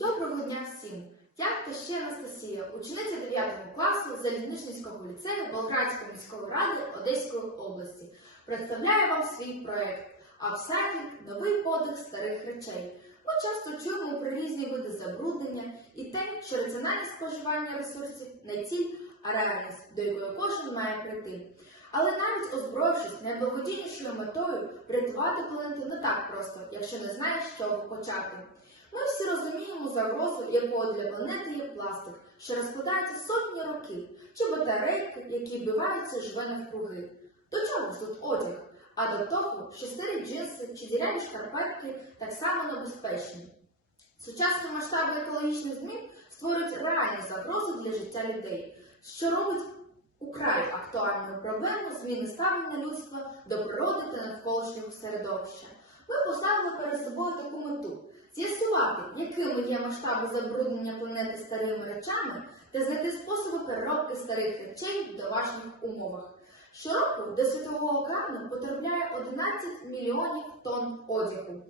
Доброго дня всім! Я Тащі Анастасія, учениця 9 класу Залізничницького ліцею Болградської міської ради Одеської області. Представляю вам свій проєкт «Апсайклінг. Новий подих старих речей. Ми часто чуємо про різні види забруднення і те, що раціональне споживання ресурсів не ціль, а реальність, до якої кожен має прийти. Але навіть озброївшись найблагодійнішою метою, врятувати планету не так просто, якщо не знаєш, з чого почати. Ми всі розуміємо загрозу, якою для планети є пластик, що розкладається сотні років, чи батарейки, які вбиваються живе навкруги. До чого ж тут одяг? А до того, що старі джинси чи діряві шкарпетки так само небезпечні. Сучасні масштаби екологічних змін створюють реальну загрозу для життя людей, що робить украй актуальною проблему зміни ставлення людства до природи та навколишнього середовища. Ми поставили перед собою таку мету з'ясувати, якими є масштаби забруднення планети старими речами, та знайти способи переробки старих речей в домашніх умовах. Щороку до Світового океану потрапляє 11 мільйонів тонн одягу.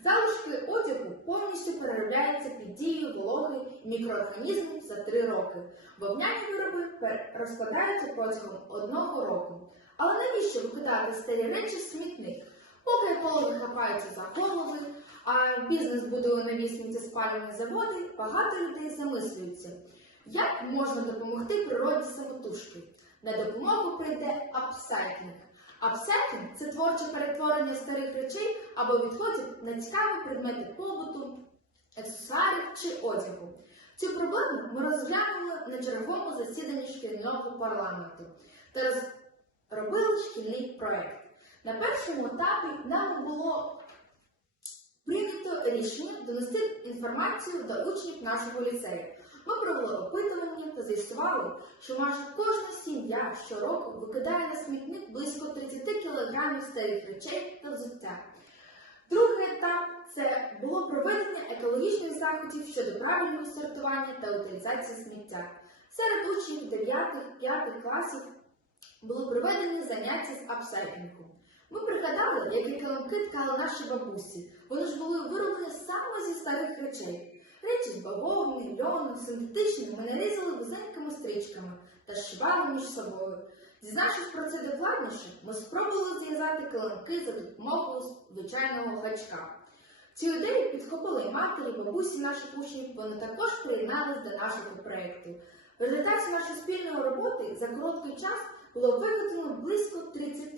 Залишки одягу повністю переробляються під дією вологи і мікроорганізмів за 3 роки. Вовняні вироби розкладаються протягом одного року. Але навіщо викидати старі речі в смітник? Поки екологи хапаються за голови, а бізнес будує нові сміттєспалювальні заводи, багато людей замислюються, як можна допомогти природі самотужки. На допомогу прийде апсайклінг. Апсайклінг – це творче перетворення старих речей або відходів на цікаві предмети побуту, аксесуарів чи одягу. Цю проблему ми розглянули на черговому засіданні шкільного парламенту та розробили шкільний проект. На першому етапі нам було прийнято рішення донести інформацію до учнів нашого ліцею. Ми провели опитування та з'ясували, що майже кожна сім'я щороку викидає на смітник близько 30 кг старих речей та взуття. Другий етап це було проведення екологічних заходів щодо правильного сортування та утилізації сміття. Серед учнів 9-5 класів було проведені заняття з апсайклінгу. Ми пригадали, які килимки ткали наші бабусі. Вони ж були вироблені саме зі старих речей. Речі з бавовни, льону, синтетичні ми нарізали вузенькими стрічками та зшивали між собою. Дізнавшись про це докладніше, ми спробували зв'язати килимки за допомогою звичайного гачка. Цю ідею підхопили матері, бабусі наших учнів, вони також приєднались до нашого проєкту. В результаті нашої спільної роботи за короткий час було виготовлено близько 30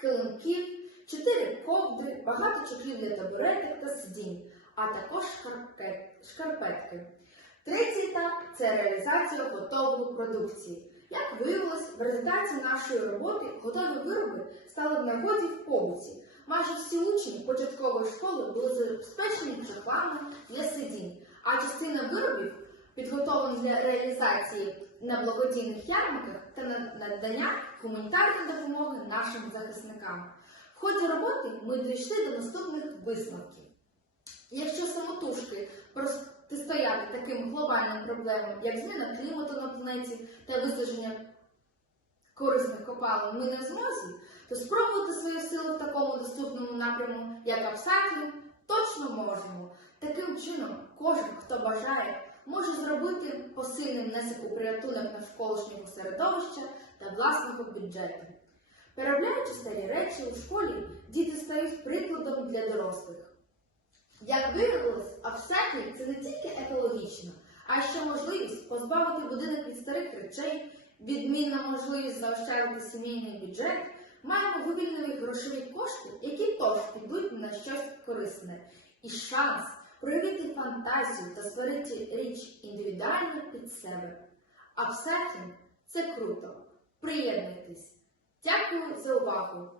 килимків, 4 ковдри, багато чохлів для табуреток та сидінь, а також шкарпетки. Третій етап це реалізація готової продукції. Як виявилось, в результаті нашої роботи готові вироби стали в нагоді в побуті. Майже всі учні початкової школи були забезпечені чохлами для сидінь, а частина виробів, підготовлена для реалізації на благодійних ярмарках та на надання гуманітарної допомоги нашим захисникам. В ході роботи ми дійшли до наступних висновків. Якщо самотужки протистояти таким глобальним проблемам, як зміна клімату на планеті та висадження корисних копалин, ми не в змозі, то спробувати свої сили в такому доступному напряму, як апсайклінг, точно можемо. Таким чином, кожен, хто бажає, може зробити посильний внесок у порятунок навколишнього середовища та власного бюджету. Переробляючи старі речі у школі, діти стають прикладом для дорослих. Як виявилось, апсайклінг – це не тільки екологічно, а ще можливість позбавити будинок від старих речей, відмінна можливість заощадити сімейний бюджет, маємо вивільнені грошові кошти, які теж підуть на щось корисне, і шанс проявити фантазію та створити річ індивідуально під себе. А все – це круто. Приєднуйтесь! Дякую за увагу!